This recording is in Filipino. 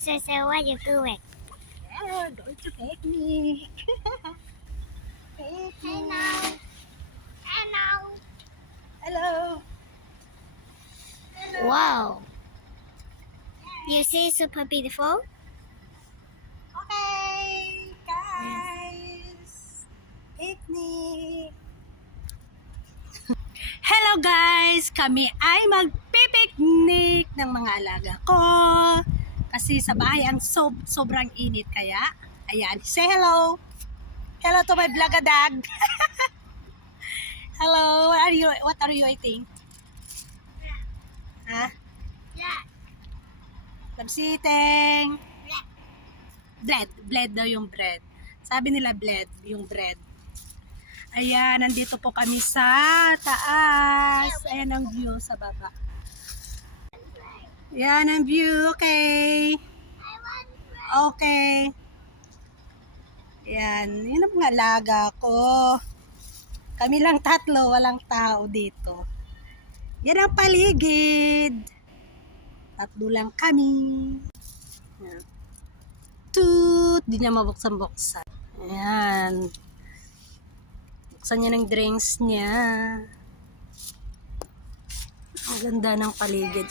So what you doing? Yeah, going to picnic. Hello. Hello. Hello. Wow. You see super beautiful? Okay, guys. Picnic. Hello guys! Kami ay magpipiknik ng mga alaga ko. Kasi sa bahay ang sobrang init kaya. Ayan, say hello. Hello to my vlogadag. Hello, what are you eating? Ha? Yeah. Labsiteng. Bread daw yung bread. Sabi nila yung bread. Ayan, nandito po kami sa taas. Ayan ang view sa baba. Ayan ang view, okay. Okay. Ayan, yun ang mga alaga ko. Kami lang tatlo, walang tao dito. Yan ang paligid. Tatlo lang kami. Ayan. Toot! Di niya mabuksan-buksan. Ayan. Buksan niya ng drinks niya. Ang ganda ng paligid.